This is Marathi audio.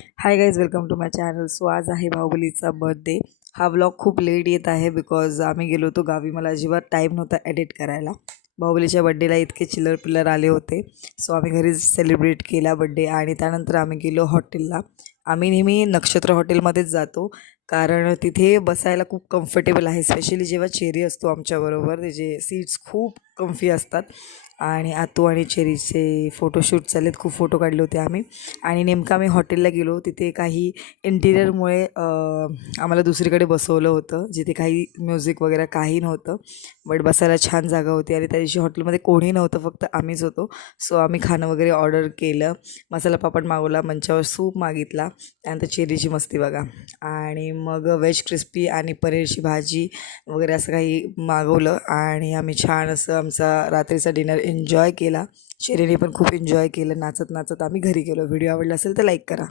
High guys, welcome to my channel. So आज आहे बाहुबलीचा बर्थडे. हा व्लॉग खूप लेट येत आहे बिकॉज आम्ही गेलो होतो गावी. मला अजिबात टाईम नव्हता एडिट करायला. बाहुबलीच्या बड्डेला इतके चिल्लर पिल्लर आले होते. सो आम्ही घरीच सेलिब्रेट केला बड्डे आणि त्यानंतर आम्ही गेलो हॉटेलला. आम्ही नेहमी नक्षत्र हॉटेलमध्येच जातो कारण तिथे बसायला खूप कम्फर्टेबल आहे. स्पेशली जेव्हा चेरी असतो आमच्याबरोबर, त्याचे सीट्स खूप कम्फी असतात. आणि आतू आणि चेरीचे फोटोशूट चालेत, खूप फोटो काढले होते आम्ही. आणि नेमकं आम्ही हॉटेलला गेलो, तिथे काही इंटिरियरमुळे आम्हाला दुसरीकडे बसवलं होतं, जिथे काही म्युझिक वगैरे काही नव्हतं. बट बसायला छान जागा होती आणि त्या दिवशी हॉटेलमध्ये कोणी नव्हतं, फक्त आम्हीच होतो. सो आम्ही खाणं वगैरे ऑर्डर केलं. मसाला पापड मागवला, मंचावर सूप मागितला, त्यानंतर चेरीची मस्ती बघा. आणि मग व्हेज क्रिस्पी आणि पनीरची भाजी वगैरे असं काही मागवलं आणि आम्ही छान असं आमचा रात्रीचा डिनर एन्जॉय केला. शेरीने पण खूप एन्जॉय केलं. नाचत नाचत आम्ही घरी गेलो. व्हिडिओ आवडला असेल तर लाईक करा.